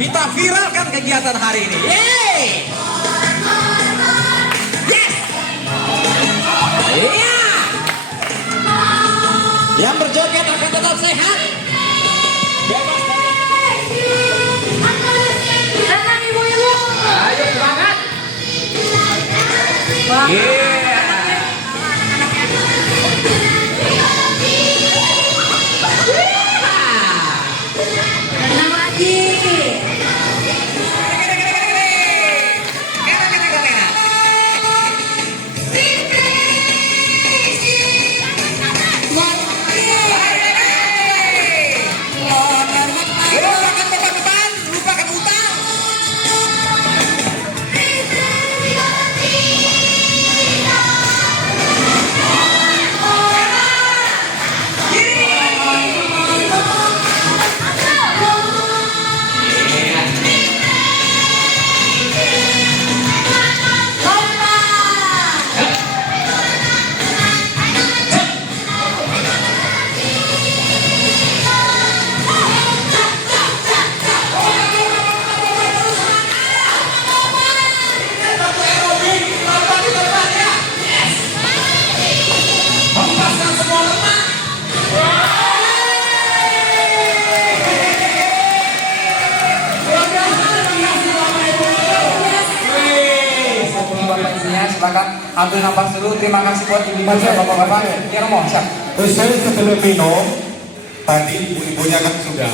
kita viralkan kegiatan hari ini. Yeay! Yes! Iya! Yang berjoget akan tetap sehat. Bebas dari... Datang ibu-ibu. Ayo semangat. Tenang lagi. Silakan ambil nafas dulu. Terima kasih buat ibu-ibu dan bapak-bapak. Ya mau siap. Terus saya sebelum minum tadi ibu-ibunya kan sudah.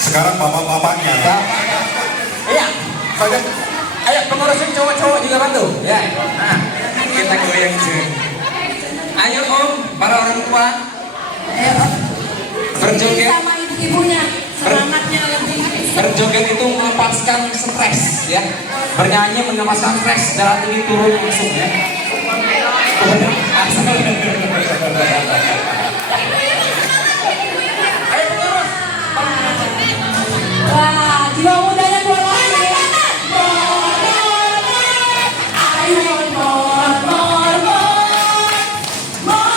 Sekarang bapak-bapaknya. Iya. Ayo pengurusin cowok-cowok juga bantu. Ya. Nah, kita goyang sini. Ayo Om, para orang tua. Ayo. Berjoget. Sama ibu-ibunya. Semangatnya lebih. Berjoget itu melepaskan stres ya. Bernyanyi melepaskan stres, darah tinggi turun langsung ya. Ayo terus. Wah, jiwa mudanya keluar lagi. I want more, more, more, more.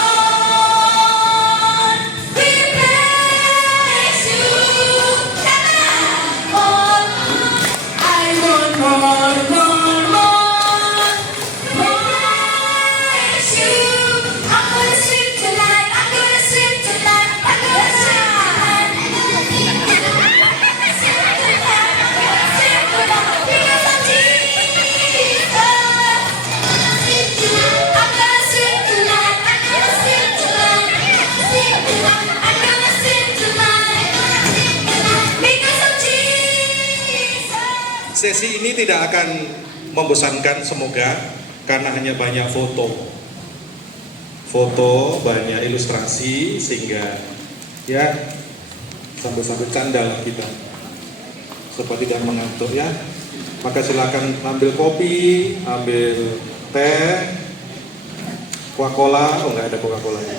We praise you. More. I want more, more, more. Praise you. I'm gonna sing tonight. I'm gonna sing tonight. I'm gonna sing tonight. Because of Jesus. I'm gonna sing tonight. I'm gonna sing tonight. I'm gonna sing tonight. Because of Jesus. Sesi ini tidak akan membosankan semoga karena hanya banyak foto, banyak ilustrasi sehingga ya sambil-sambil canda lah kita seperti tidak mengantuk ya. Maka silakan ambil kopi, ambil teh, Coca-Cola. Oh nggak ada Coca-Cola ya.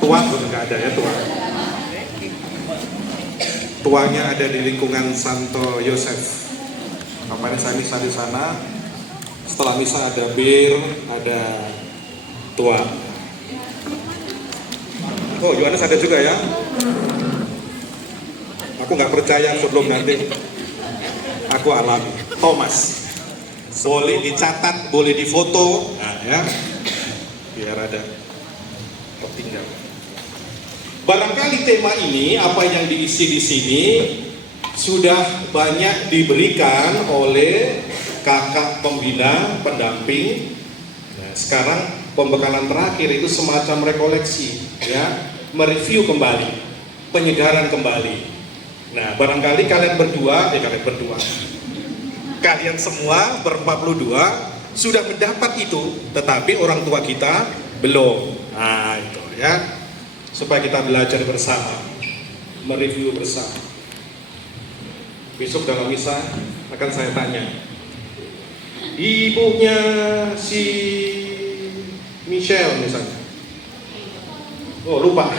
Tuang pun nggak ada ya tuang. Tuangnya ada di lingkungan Santo Yosef. Kampanye saya misa di sana. Setelah misa ada bir, ada tuang. Oh, Yohanes ada juga ya? Aku nggak percaya sebelum nanti aku alami. Thomas, boleh dicatat, boleh difoto, nah ya, biar ada tertinggal. Barangkali tema ini, apa yang diisi di sini sudah banyak diberikan oleh kakak pembina, pendamping. Nah, sekarang pembekalan terakhir itu semacam rekoleksi, ya, mereview kembali, penyegaran kembali. Nah, barangkali kalian semua ber-42 sudah mendapat itu, tetapi orang tua kita belum. Nah, itu ya, supaya kita belajar bersama, mereview bersama. Besok dalam misa akan saya tanya, ibunya si Michelle misalnya, oh lupa,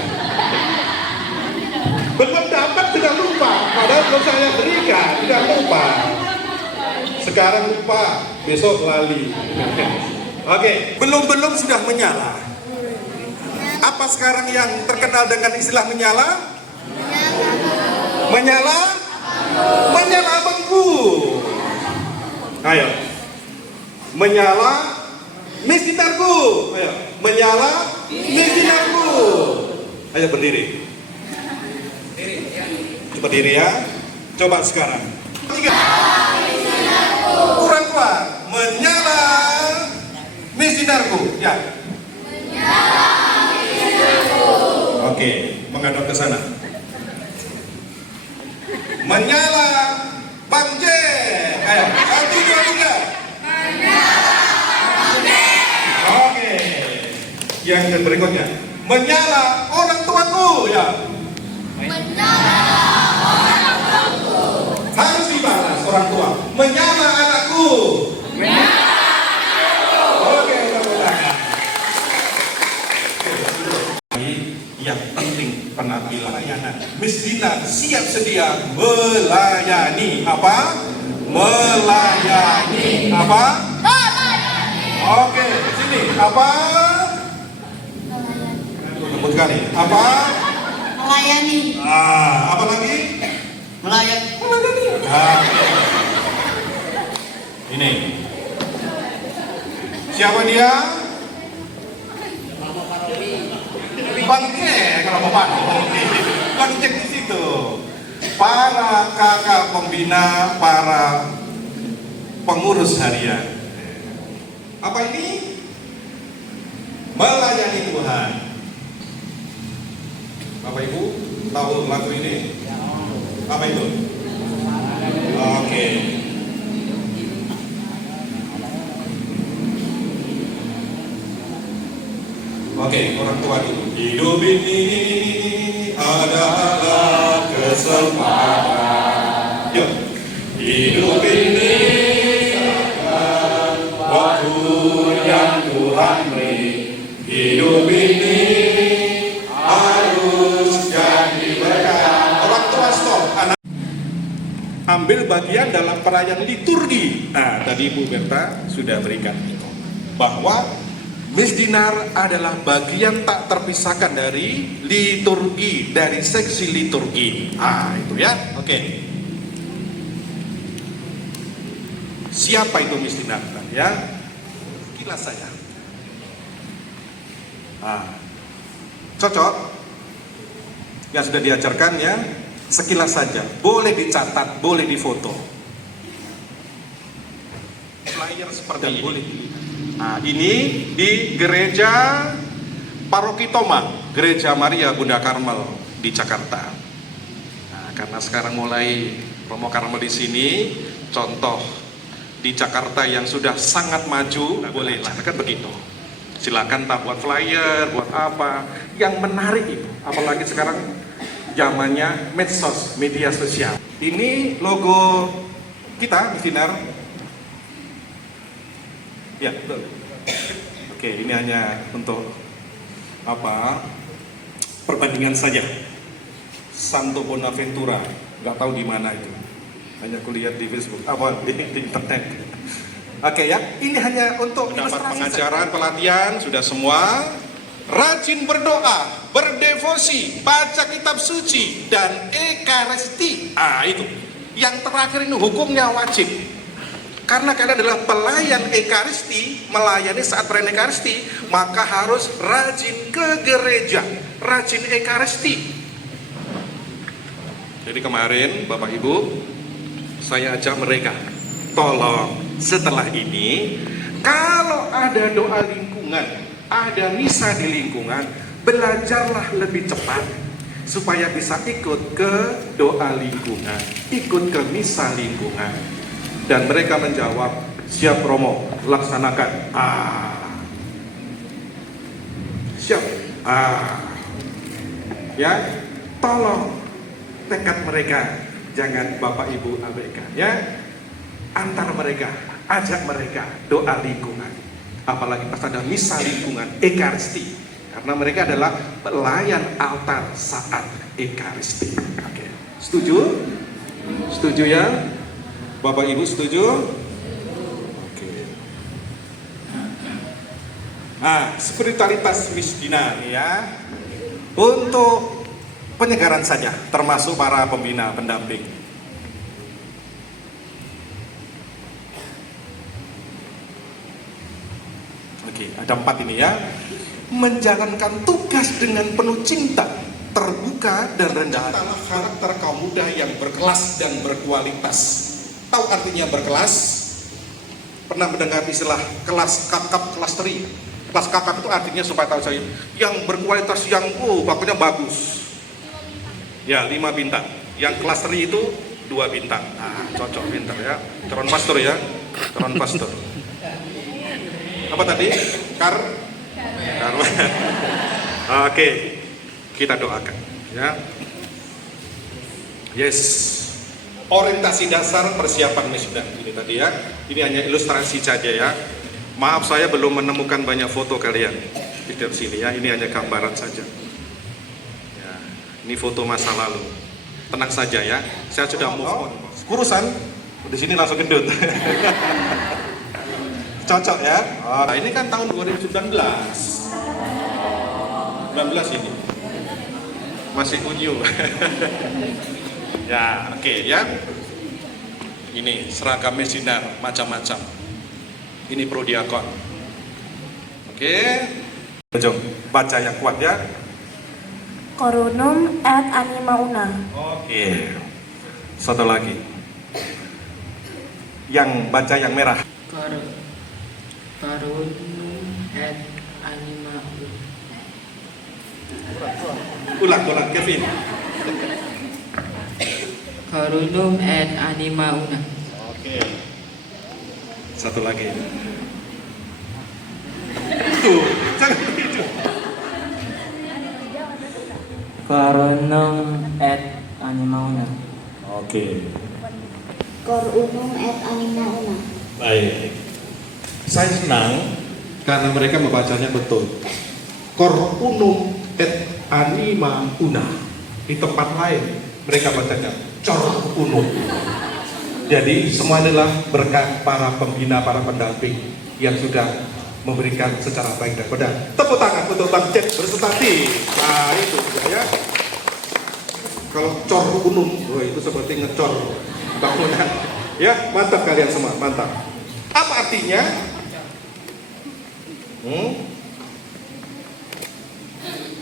belum dapat sudah lupa, padahal belum saya berikan, sudah lupa. Sekarang lupa, besok lali. Oke, belum sudah menyala. Apa sekarang yang terkenal dengan istilah menyala? Menyala? Menyala abangku. Ayo. Menyala miskinarku. Ayo. Menyala miskinarku. Ayo berdiri. Coba diri ya. Coba sekarang. 3. Kurang kuat. Menyala miskinarku. Ya. Oke, menghadap ke sana. Menyala Bang J. Ayo, 1, 2, 3. Oke. Yang berikutnya, menyala orang tuaku ya. Harus dibalas orang tua. Menyala anakku. Oke, yang penting penampilan layanan. Miss Dinar siap sedia melayani apa? Melayani apa? Oke, sini apa? Lembut kali. Apa? Melayani. Apa lagi? Melayani. Ah. Ini. Siapa dia? Bangke kalau mau pakai. Kan cek di situ. Para kakak pembina, para pengurus harian. Apa ini? Melayani Tuhan. Bapak Ibu tahu lagu ini? Apa itu? Oke. Oke, orang tua dulu. Hidup ini adalah kesempatan. Yuk. Hidup ini waktu yang Tuhan beri. Hidup ini harus jadi berkat. Orang tua stop. Anak ambil bagian dalam perayaan liturgi. Nah, tadi Ibu Berta sudah berikan itu bahwa Miss Dinar adalah bagian tak terpisahkan dari liturgi, dari seksi liturgi. Itu ya, oke. Siapa itu Miss Dinar? Ya, kilas saja. Cocok? Yang sudah diajarkan ya, sekilas saja. Boleh dicatat, boleh difoto. Flyer seperti ini. Boleh. Ini di gereja Paroki Toma, Gereja Maria Bunda Karmel di Jakarta. Karena sekarang mulai Romo Karmel di sini, contoh di Jakarta yang sudah sangat maju, boleh lah, kan begitu. Silakan tak buat flyer, buat apa, yang menarik itu. Apalagi sekarang zamannya medsos, media sosial. Ini logo kita, Miss Dinar. Ya, betul. Oke, ini hanya untuk apa? Perbandingan saja. Santo Bonaventura, nggak tahu di mana itu. Hanya kulihat di Facebook, di internet. Oke ya, ini hanya untuk dapat pengajaran, pelatihan, sudah semua. Rajin berdoa, berdevosi, baca kitab suci, dan ekaristi. Itu. Yang terakhir ini hukumnya wajib. Karena kalian adalah pelayan ekaristi, melayani saat perayaan ekaristi, maka harus rajin ke gereja, rajin ekaristi. Jadi kemarin Bapak Ibu, saya ajak mereka, tolong setelah ini, kalau ada doa lingkungan, ada misa di lingkungan, belajarlah lebih cepat, supaya bisa ikut ke doa lingkungan, ikut ke misa lingkungan. Dan mereka menjawab, siap Romo, laksanakan. Siap. Ya, tolong tekad mereka, jangan Bapak Ibu abaikan. Ya, antar mereka, ajak mereka doa lingkungan. Apalagi pas ada misa lingkungan, ekaristi. Karena mereka adalah pelayan altar saat ekaristi. Oke, setuju? Setuju ya? Bapak Ibu setuju? Oke. Spiritualitas Miss Dinar ya. Untuk penyegaran saja, termasuk para pembina pendamping. Oke, ada 4 ini ya. Menjalankan tugas dengan penuh cinta, terbuka dan rendah hati. Karakter kaum muda yang berkelas dan berkualitas. Tahu artinya berkelas? Pernah mendengar istilah kelas kakap, kelas teri? Kelas kakap itu artinya, supaya tahu saya, yang berkualitas, yang bakunya bagus. Ya, 5 bintang. Yang kelas teri itu 2 bintang. Nah, cocok, pintar ya. Calon pastor ya, calon pastor. Apa tadi? Karma. Oke, kita doakan ya. Yes. Orientasi dasar persiapan wisuda ini tadi ya. Ini hanya ilustrasi saja ya. Maaf saya belum menemukan banyak foto kalian di dalam sini ya. Ini hanya gambaran saja. Ya, ini foto masa lalu. Tenang saja ya. Saya sudah move on. Kurusan di sini langsung gendut. Cocok ya. Nah, ini kan tahun 2019. 19 ini. Masih unyu. Ya, oke ya. Ini seragamnya sinar macam-macam. Ini prodiakon. Oke. Jom baca yang kuat ya. Corunum et anima una. Oke. Satu lagi. Yang baca yang merah. Corunum et anima una. Ulang Kevin. Corunum et anima una. Oke. Satu lagi. Tuh, jangan begitu. Corunum et anima una. Oke. Cor unum et anima una. Baik. Saya senang karena mereka membacanya betul. Cor unum et anima una. Di tempat lain mereka bacanya cor unum. Jadi semua adalah berkat para pembina, para pendamping yang sudah memberikan secara baik dan benar. Tepuk tangan untuk Bang Jet bersetati. Nah itu juga ya. Kalau cor unum, itu seperti ngecor bangunan. Ya, mantap kalian semua, mantap. Apa artinya?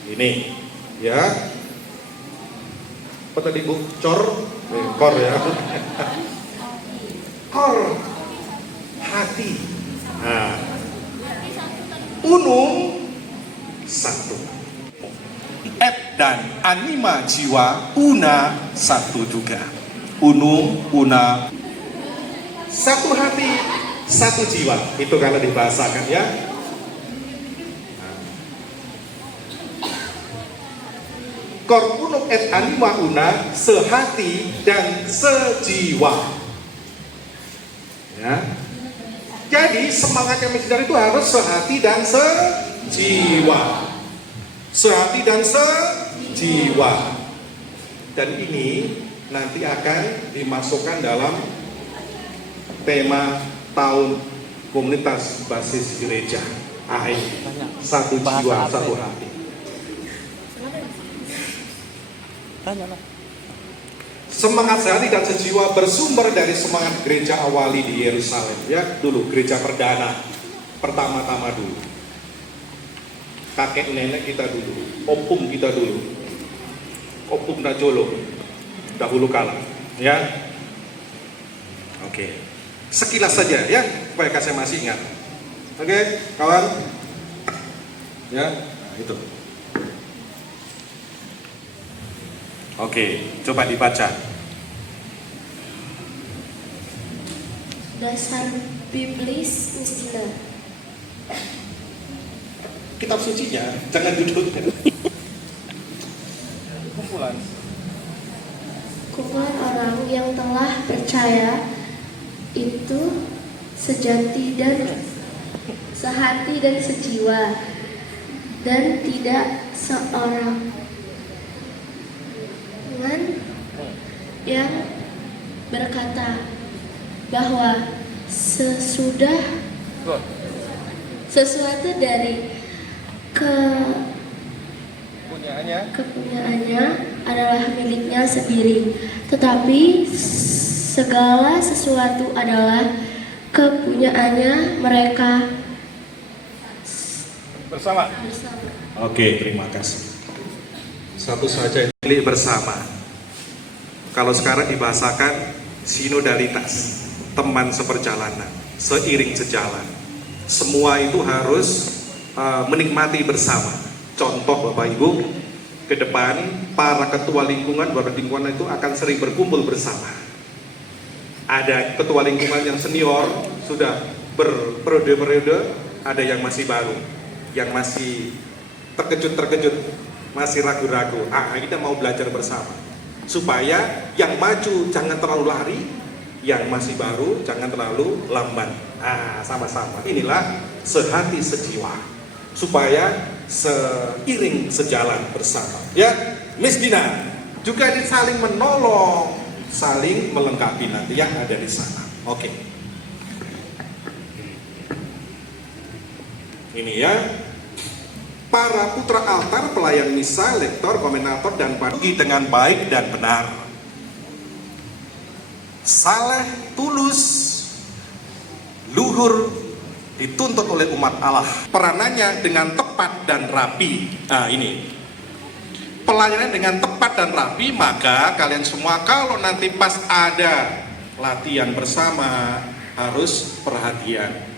Ini, ya. Apa tadi Bu? Cor, kor ya. Kor, hati. Nah, unum, satu. Et dan anima jiwa, una, satu juga. Unum, una, satu hati, satu jiwa. Itu kalau dibahasakan ya. Cor unum et anima una, sehati dan sejiwa. Ya. Jadi semangatnya misioner itu harus sehati dan sejiwa. Sehati dan sejiwa. Dan ini nanti akan dimasukkan dalam tema tahun komunitas basis gereja. Satu jiwa, satu hati. Semangat sehati dan sejiwa bersumber dari semangat gereja awali di Yerusalem. Ya, dulu gereja perdana, pertama-tama dulu. Kakek nenek kita dulu, opung kita dulu, opung Najolo, dahulu kala. Ya, oke. Sekilas saja ya, supaya saya masih ingat. Oke, kawan. Ya, nah, itu. Oke, coba dibaca. Dasar biblis Mistina. Kitab sucinya, jangan judulnya. Kumpulan orang yang telah percaya itu sejati dan sehati dan sejiwa, dan tidak seorang yang berkata bahwa sesuatu dari kepunyaannya adalah miliknya sendiri, tetapi segala sesuatu adalah kepunyaannya mereka Bersama. Oke, terima kasih. Satu saja milik bersama. Kalau sekarang dibahasakan sinodalitas, teman seperjalanan, seiring sejalan. Semua itu harus menikmati bersama. Contoh Bapak Ibu, ke depan para ketua lingkungan itu akan sering berkumpul bersama. Ada ketua lingkungan yang senior sudah berperiode-periode, ada yang masih baru, yang masih terkejut, masih ragu-ragu. Kita mau belajar bersama supaya yang maju jangan terlalu lari, yang masih baru jangan terlalu lamban. Sama-sama. Inilah sehati sejiwa supaya seiring sejalan bersama. Ya, Miss Dina juga saling menolong, saling melengkapi nanti yang ada di sana. Oke. Ini ya. Para putra altar, pelayan misa, lektor, komentator, dan pergi dengan baik dan benar. Saleh, tulus, luhur, dituntut oleh umat Allah. Peranannya dengan tepat dan rapi. Ini. Pelayanan dengan tepat dan rapi, maka kalian semua kalau nanti pas ada latihan bersama harus perhatian.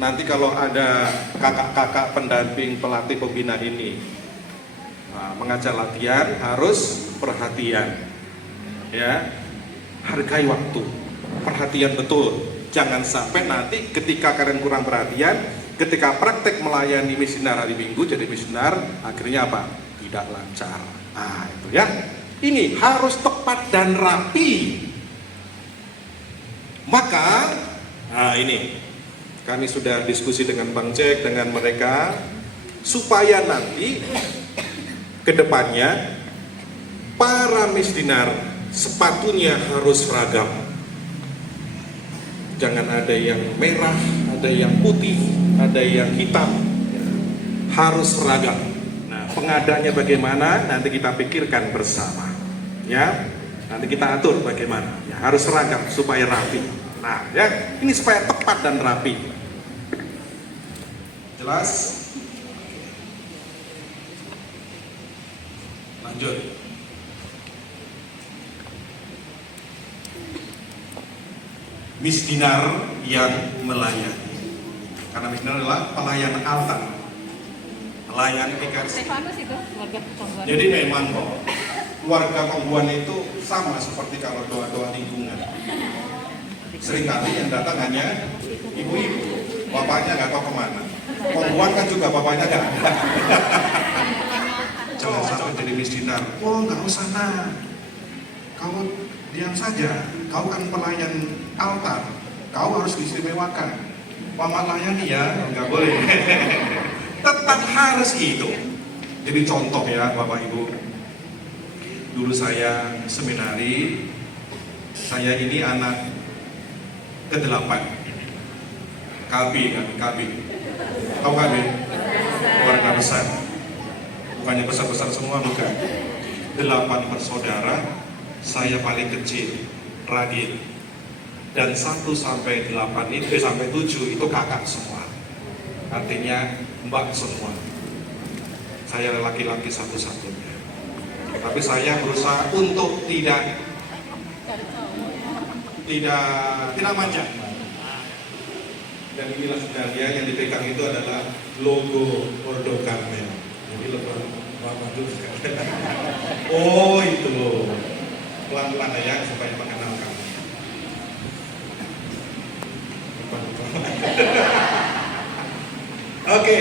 Nanti kalau ada kakak-kakak pendamping pelatih pembina ini mengajar latihan harus perhatian, ya, hargai waktu, perhatian betul. Jangan sampai nanti ketika kalian kurang perhatian, ketika praktek melayani misinar hari Minggu jadi misinar, akhirnya apa? Tidak lancar. Itu ya. Ini harus tepat dan rapi. Maka, ini. Kami sudah diskusi dengan Bang Jack, dengan mereka, supaya nanti ke depannya para misdinar sepatunya harus seragam. Jangan ada yang merah, ada yang putih, ada yang hitam. Harus seragam. Nah, pengadanya bagaimana? Nanti kita pikirkan bersama. Ya, nanti kita atur bagaimana. Ya, harus seragam supaya rapi. Nah, ya, ini supaya tepat dan rapi. Jelas? Lanjut. Misdinar yang melayani. Karena misdinar adalah pelayan altar. Pelayan PKS. Jadi memang kok warga Kongguan itu sama seperti kalau doa-doa lingkungan. Seringkali yang datang hanya ibu-ibu, bapaknya nggak tahu kemana. Kongguan kan juga bapaknya nggak ada. Jangan sampai jadi misdinar. Nggak usah kau diam saja. Kau kan pelayan altar. Kau harus diistimewakan. Mama layani ya, nggak boleh. Tetap harus itu. Jadi contoh ya Bapak Ibu. Dulu saya seminari, saya ini anak ke-8. KB. Tahu KB? Keluarga besar. Bukannya besar-besar semua, bukan. 8 bersaudara, saya paling kecil, Radit. Dan 1 sampai 8 itu, sampai 7 itu kakak semua. Artinya mbak semua. Saya laki-laki satu-satunya. Tapi saya berusaha untuk tidak manja. Dan inilah sebenarnya yang dipegang itu adalah logo Ordo Karmel. Jadi lebih lama juga. Oh itu, pelan-pelan ya supaya mengenal kamu. Oke.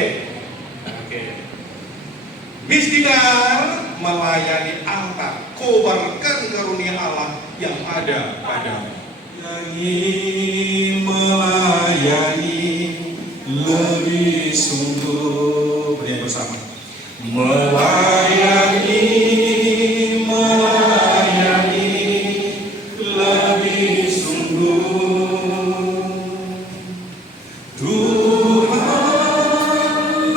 Misdinar melayani altar, kobarkan karunia Allah yang ada padamu. Melayani lebih sungguh. Bernyanyi bersama. Melayani lebih sungguh. Tuhan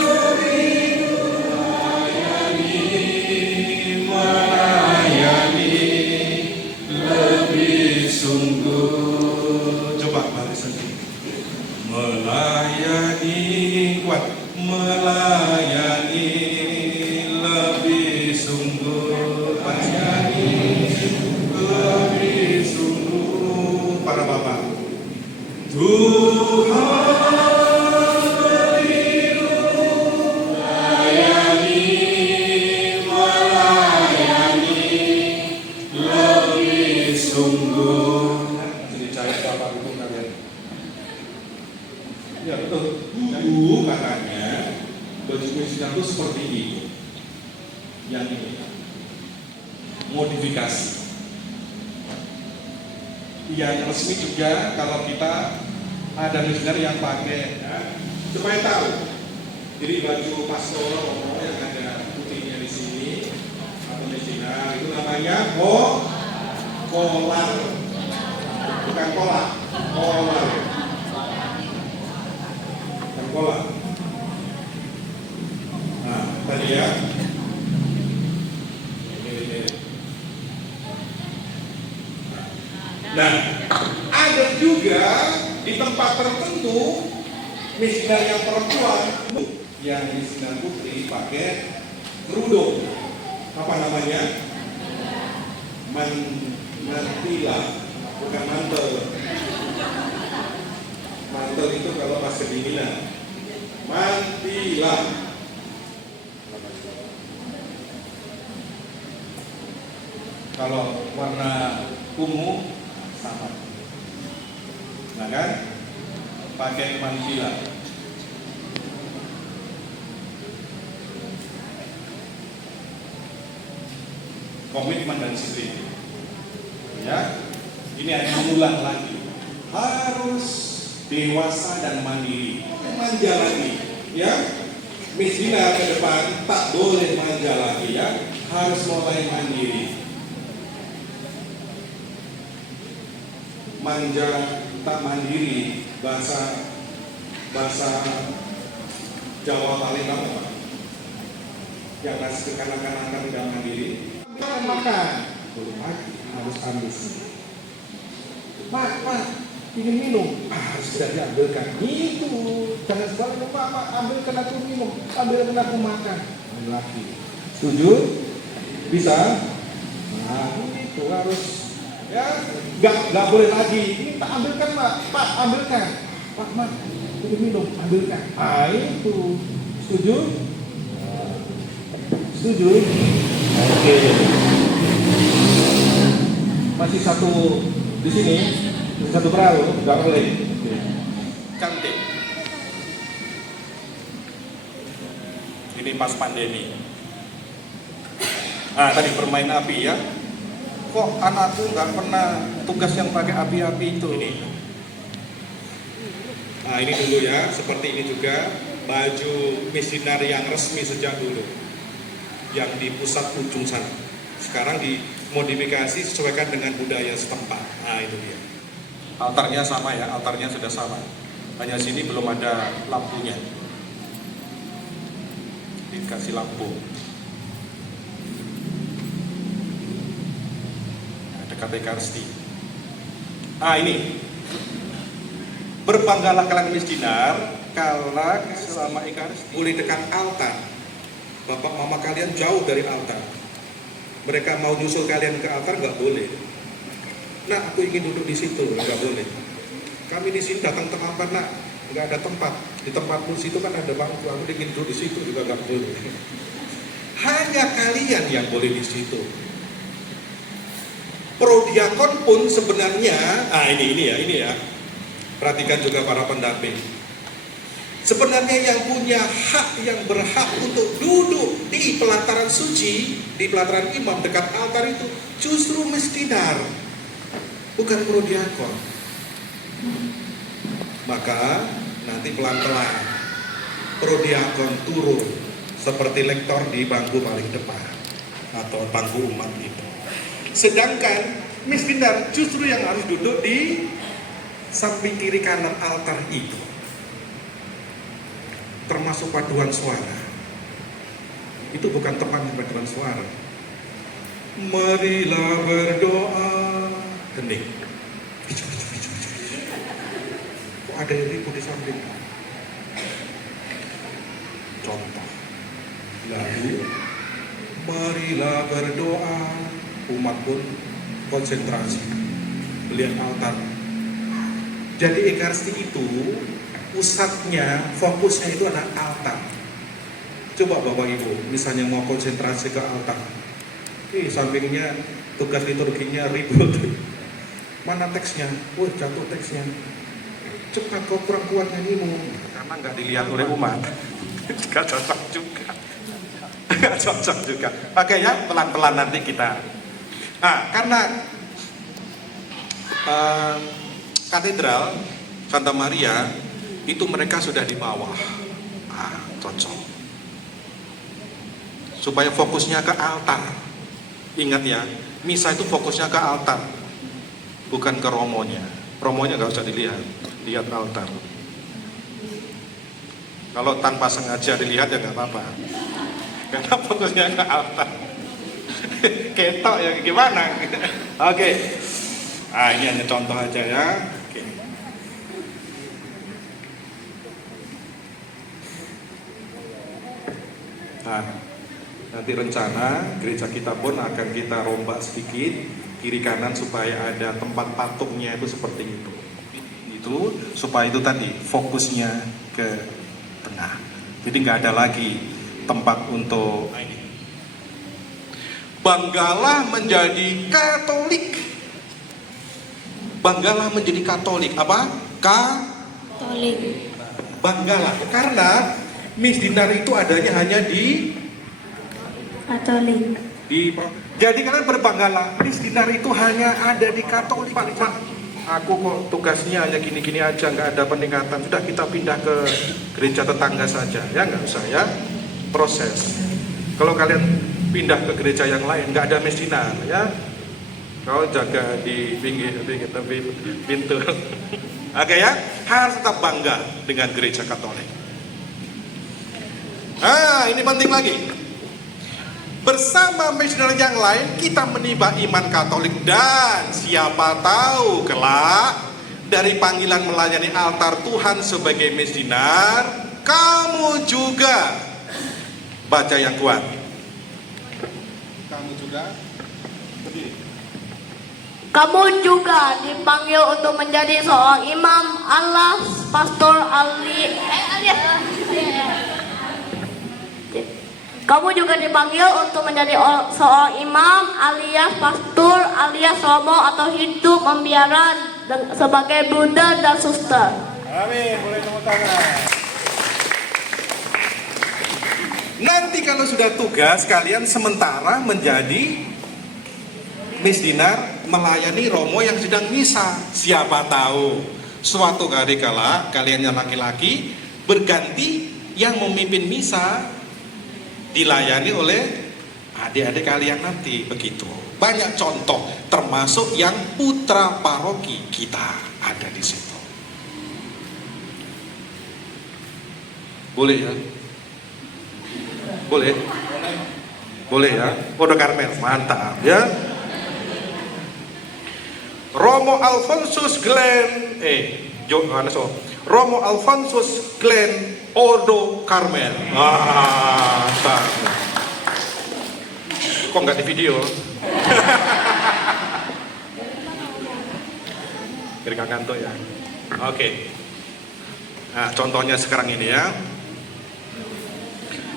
lebih melayani sungguh. Jadi cair apa itu kalian? Ya betul. Dulu katanya baju Mesinar itu seperti ini. Yang ini modifikasi. Yang resmi juga kalau kita ada Mesinar yang pakai ya, supaya tahu. Jadi baju pastor yang ada putihnya di sini atau Mesinar itu namanya kolar, bukan kolak, kolar, bukan kolak. Nah, tadi ya. Ini. Nah, ada juga di tempat tertentu Mesinar yang perempuan, yang Mesinar putri pakai kerudung. Apa namanya? Mantila, bukan mantel. Mantel itu kalau pas kedinginan. Mantila. Kalau warna ungu sama. Nah kan? Pakai mantila. Komitmen dan disiplin. Ya, ini ada mengulang lagi. Harus dewasa dan mandiri, manja lagi. Ya, Mesinar ke depan tak boleh manja lagi ya, harus mulai mandiri. Manja tak mandiri, bahasa Jawa paling apa? Yang ngasih ke kanan-kanan tidak mandiri. Makan, belum lagi harus ambil sini. Mak, ingin minum, harus sudah diambilkan. Itu, jangan sebaliknya, Pak, ambilkan aku minum, ambilkan aku makan. Ambil lagi. Setuju? Bisa? Nah, itu harus, ya, nggak boleh lagi. Ini tak ambilkan, Pak, ambilkan. Pak, ingin minum, ambilkan. Ah, itu, setuju? Setuju? Oke. Masih satu di sini, satu perahu, nggak boleh. Cantik. Ini pas pandemi. Nah, tadi bermain api ya. Kok anakku nggak pernah tugas yang pakai api-api itu? Ini. Nah, ini dulu ya. Seperti ini juga baju Mesinar yang resmi sejak dulu. Yang di pusat ujung sana. Sekarang dimodifikasi sesuaikan dengan budaya setempat. Nah, itu dia. Altarnya sama ya, altarnya sudah sama. Hanya sini belum ada lampunya. Dikasih lampu. Nah, dekat Ekarsti. Ah, ini. Berbanggalah kalian Mesinar kalau selama Ekarsti boleh dekat altar. Bapak mama kalian jauh dari altar. Mereka mau nyusul kalian ke altar nggak boleh. Nah, aku ingin duduk di situ, nggak boleh. Kami di sini datang terlambat, nak, nggak ada tempat. Di tempatmu situ kan ada bangku, aku ingin duduk di situ juga nggak boleh. Hanya kalian yang boleh di situ. Prodiakon pun sebenarnya, ini ya. Perhatikan juga para pendamping. Sebenarnya yang punya hak, yang berhak untuk duduk di pelataran suci, di pelataran imam dekat altar itu justru Mesinar, bukan prodiakon. Maka nanti pelan-pelan prodiakon turun seperti lektor di bangku paling depan atau bangku umat itu. Sedangkan Mesinar justru yang harus duduk di samping kiri kanan altar itu. Termasuk paduan suara. Itu bukan tempat paduan suara. Marilah berdoa. Hening. Kok ada yang ribut di samping? Contoh. Lalu marilah berdoa. Umat pun konsentrasi melihat altar. Jadi Ekarsti itu pusatnya, fokusnya itu adalah altar. Coba Bapak Ibu, misalnya mau konsentrasi ke altar, sampingnya tugas liturginya ribut, Mana teksnya? Wah, jatuh teksnya. Cepat, kau kurang kuat nyanyimu. Karena nggak dilihat oleh umat. Nggak cocok juga. Nggak cocok juga. Oke ya, pelan-pelan nanti kita. Nah, karena katedral Santa Maria itu mereka sudah di bawah. Cocok. Supaya fokusnya ke altar. Ingat ya, misa itu fokusnya ke altar, bukan ke romonya. Romonya nggak usah dilihat, lihat altar. Kalau tanpa sengaja dilihat ya nggak apa-apa, karena fokusnya ke altar. Ketok ya gimana? Oke. Ini hanya contoh aja ya. Oke. Nah, nanti rencana gereja kita pun akan kita rombak sedikit kiri kanan supaya ada tempat patungnya itu seperti itu. Itu supaya itu tadi fokusnya ke tengah. Jadi nggak ada lagi tempat untuk ini. Banggalah menjadi Katolik. Banggalah menjadi Katolik. Apa? Katolik. Banggalah karena misdinar itu adanya hanya di Katolik. Jadi kalian berbanggalah, misdinar itu hanya ada di Katolik. Pak, aku kok tugasnya hanya gini-gini aja, nggak ada peningkatan. Sudah kita pindah ke gereja tetangga saja, ya nggak usah ya. Proses. Kalau kalian pindah ke gereja yang lain, nggak ada misdinar, ya. Kau jaga di pinggir pintu. Oke ya, harus tetap bangga dengan gereja Katolik. Ini penting lagi. Bersama missioner yang lain kita menimba iman Katolik dan siapa tahu kelak dari panggilan melayani altar Tuhan sebagai missioner kamu juga baca yang kuat. Kamu juga berdiri. Kamu juga dipanggil untuk menjadi seorang imam, alas, pastor, Kamu juga dipanggil untuk menjadi seorang imam, alias pastor, alias romo atau hidup membiaran sebagai brother dan suster. Amin, boleh tepuk tangan. Nanti kalau sudah tugas kalian sementara menjadi misdinar melayani romo yang sedang misa. Siapa tahu suatu hari kala kalian yang laki-laki berganti yang memimpin misa dilayani oleh adik-adik kalian nanti, begitu. Banyak contoh, termasuk yang putra paroki kita ada di situ. Boleh ya? Boleh? Boleh ya? Podo Karmel, mantap ya. Romo Alfonsus Glenn, Romo Alfonsus Glenn Odo Karmel. Mantap. Kok nggak di video? Kira ngantuk ya. Oke. Nah, contohnya sekarang ini ya.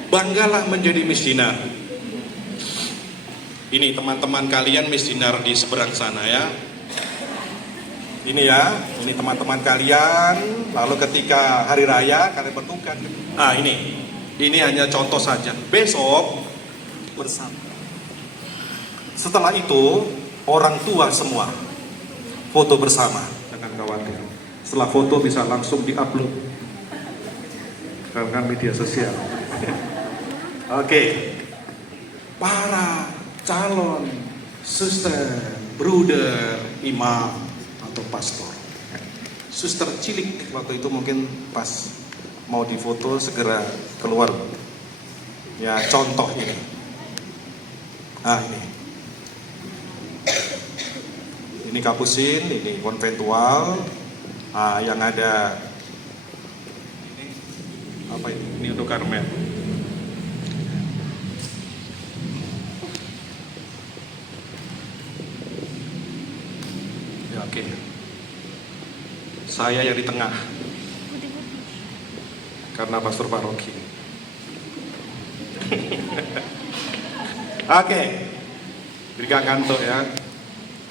Banggalah menjadi misdinar. Ini teman-teman kalian misdinar di seberang sana ya. Ini ya, ini teman-teman kalian. Lalu ketika hari raya kalian bertugas. Nah ini hanya contoh saja. Besok bersama. Setelah itu orang tua semua foto bersama. Jangan khawatir. Setelah foto bisa langsung diupload karena media sosial. Oke. Para calon suster, bruder, imam atau pastor. Suster cilik waktu itu mungkin pas mau difoto segera keluar. Ya contoh ini. Ini kapusin, ini konventual. Yang ada ini apa ini? Ini untuk Karmel. Ya, oke. Saya yang di tengah. Karena pastor paroki. Oke. Berikan kantor ya.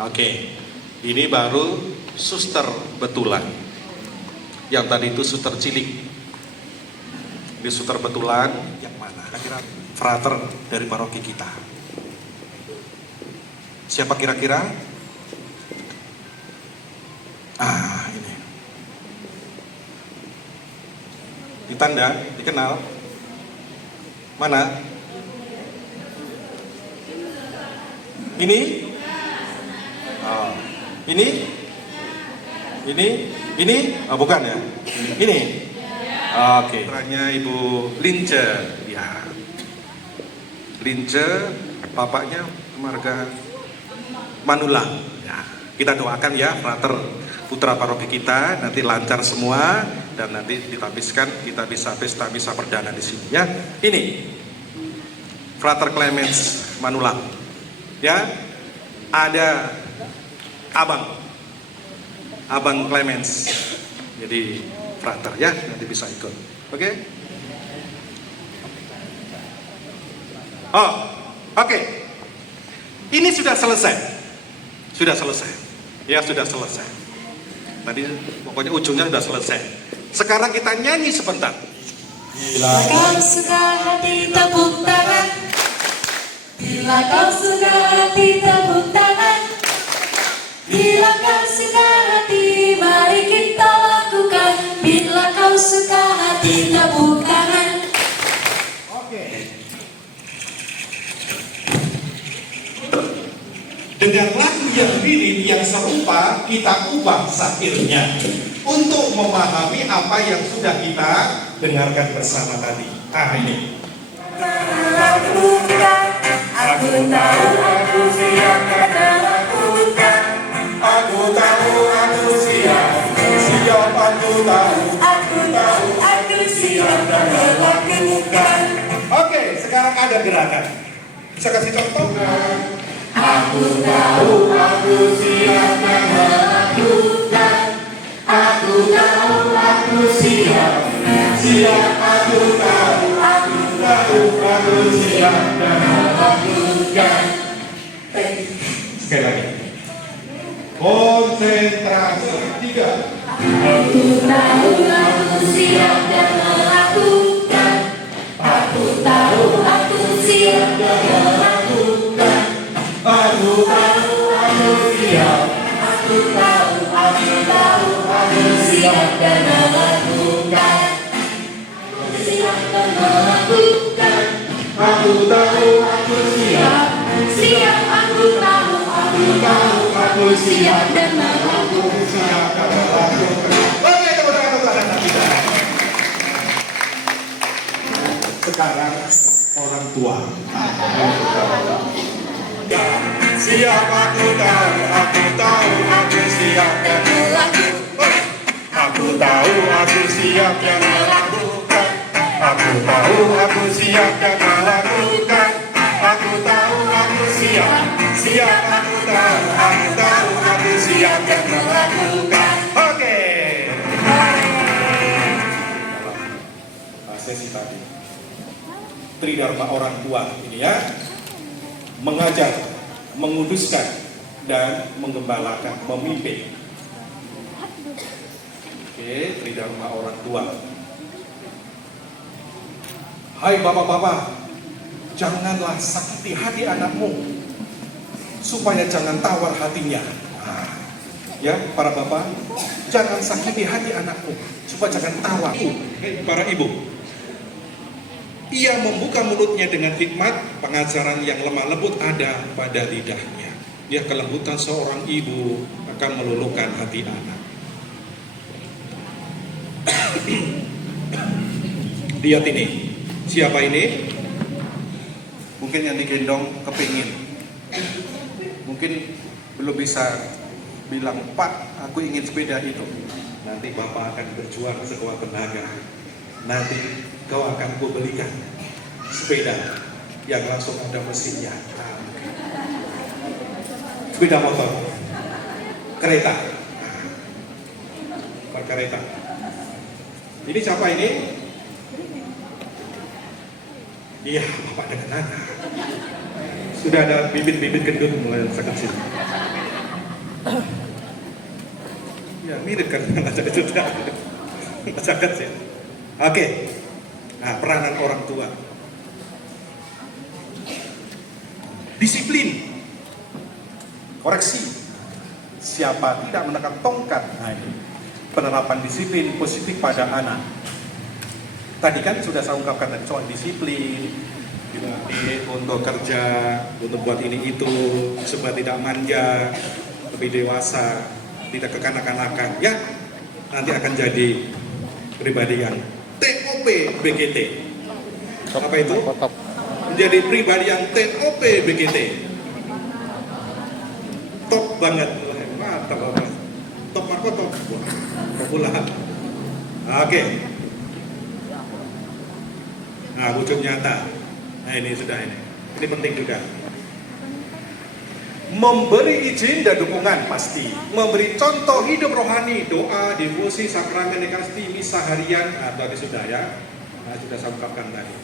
Oke. Ini baru suster betulan. Yang tadi itu suster cilik. Ini suster betulan yang mana? Kira-kira frater dari paroki kita. Siapa kira-kira? Ah, ini. Ditanda, dikenal. Mana? Ini? Oh. Ini? Ini? Oh, bukan ya? Ini? Oke. Perannya Ibu Lince, ya. Lince, bapaknya marga Manulang. Ya. Kita doakan ya, frater putra paroki kita nanti lancar semua dan nanti ditabiskan kita bisa pesta misa perdana di sini ya. Ini Frater Clemens Manulang. Ya. Ada Abang Clemens. Jadi frater ya, nanti bisa ikut. Oke? Oh, oke. Ini sudah selesai. Ya, sudah selesai. Tadi pokoknya ujungnya sudah selesai. Sekarang kita nyanyi sebentar. Bila kau suka hati tepuk tangan. Bila kau suka hati tepuk tangan. Bila kau suka hati mari kita lakukan. Bila kau suka hati tepuk tangan. Oke. Dengan lagu yang mirip, yang serupa, kita ubah syairnya untuk memahami apa yang sudah kita dengarkan bersama tadi. Ah, ini. Lakukan, aku tahu aku siap karena lakukan. Aku tahu, aku siap, siap aku tahu. Aku tahu aku siap karena lakukan. Oke, sekarang ada gerakan. Bisa kasih contoh? Aku tahu aku siap dan melakukan. Aku tahu aku siap. Siap aku tahu. Aku tahu aku siap dan melakukan. Sekali lagi. Konsentrasi. 3. Aku tahu aku siap dan melakukan. Aku tahu aku siap dan melakukan. Aku tahu aku siap. Aku tahu aku siap dan melakukan. Siap dan melakukan. Aku tahu, aku siap. Siap aku tahu aku siap dan melakukan. Oke, tepuk tangan untuk anak-anak kita. Sekarang orang tua. Siap aku tahu aku siap dan melakukan. Aku tahu aku siap dan melakukan. Aku tahu aku siap dan melakukan. Aku tahu aku siap. Siap aku tahu aku siap dan melakukan. Oke. Sesi tadi tridharma orang tua ini ya, mengajar, menguduskan dan menggembalakan, memimpin. Oke, tridharma orang tua. Hai bapak-bapak, janganlah sakiti hati anakmu supaya jangan tawar hatinya. Nah, ya para bapak, jangan sakiti hati anakmu supaya jangan tawar. Para ibu, ia membuka mulutnya dengan hikmat, pengajaran yang lemah lembut ada pada lidahnya. Ya, kelembutan seorang ibu akan meluluhkan hati anak. Lihat ini, siapa ini? Mungkin yang digendong kepingin. Mungkin belum bisa bilang, Pak, aku ingin sepeda itu. Nanti Bapak akan berjuang sekuat tenaga. Nanti kau akan kubelikan sepeda yang langsung ada mesinnya. Sepeda motor, kereta, kereta. Ini siapa ini? Iya, Bapak dengan anak. Sudah ada bibit-bibit gendut mulai sakit sini. Ya mirip kan baca itu baca kecil. Oke. Nah, peranan orang tua. Disiplin. Koreksi. Siapa tidak menekan tongkat? Nah, ini penerapan disiplin positif pada anak. Tadi kan sudah saya ungkapkan tadi soal disiplin, untuk kerja, untuk buat ini itu, supaya tidak manja, lebih dewasa, tidak kekanak-kanakan, ya nanti akan jadi pribadi yang TOP BGT. Apa itu? Menjadi pribadi yang TOP BGT. Top banget, mantap banget. Top apa top? Populer. Oke. Nah, wujud nyata. Nah, ini sudah ini. Ini penting juga. Memberi izin dan dukungan pasti. Memberi contoh hidup rohani, doa, devosi, sakramen ekaristi, misa harian. Nah, tadi sudah ya. Nah, sudah saya ungkapkan tadi.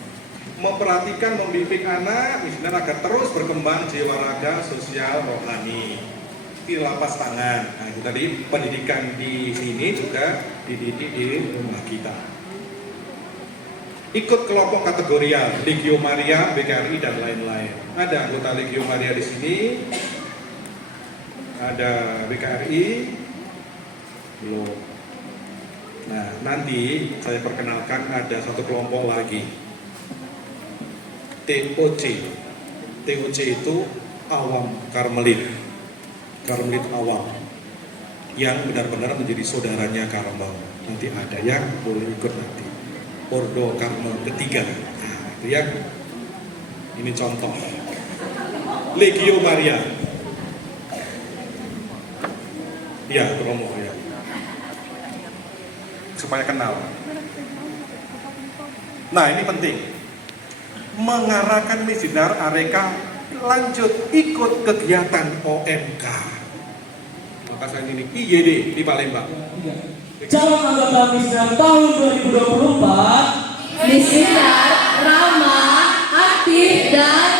Memperhatikan, membimbing anak, misalnya agar terus berkembang jiwa raga, sosial, rohani. Di lapas tangan. Nah, itu tadi pendidikan di sini juga dididik di rumah kita. Ikut kelompok kategorial, Legio Maria, BKRI dan lain-lain. Ada anggota Legio Maria di sini, ada BKRI, belum. Nah, nanti saya perkenalkan ada satu kelompok lagi, TOC. TOC itu awam Karmelit, Karmelit awam, yang benar-benar menjadi saudaranya Karmel. Nanti ada yang boleh ikut nanti. Ordo Karmel ketiga. Nah, itu ya. Ini contoh. Legio Maria. Ya, promo ya. Supaya kenal. Nah, ini penting. Mengarahkan misioner Areka lanjut ikut kegiatan OMK. Maka saya ini IYD di Palembang. Calon anggota Misioner tahun 2024 Misioner ramah, aktif, dan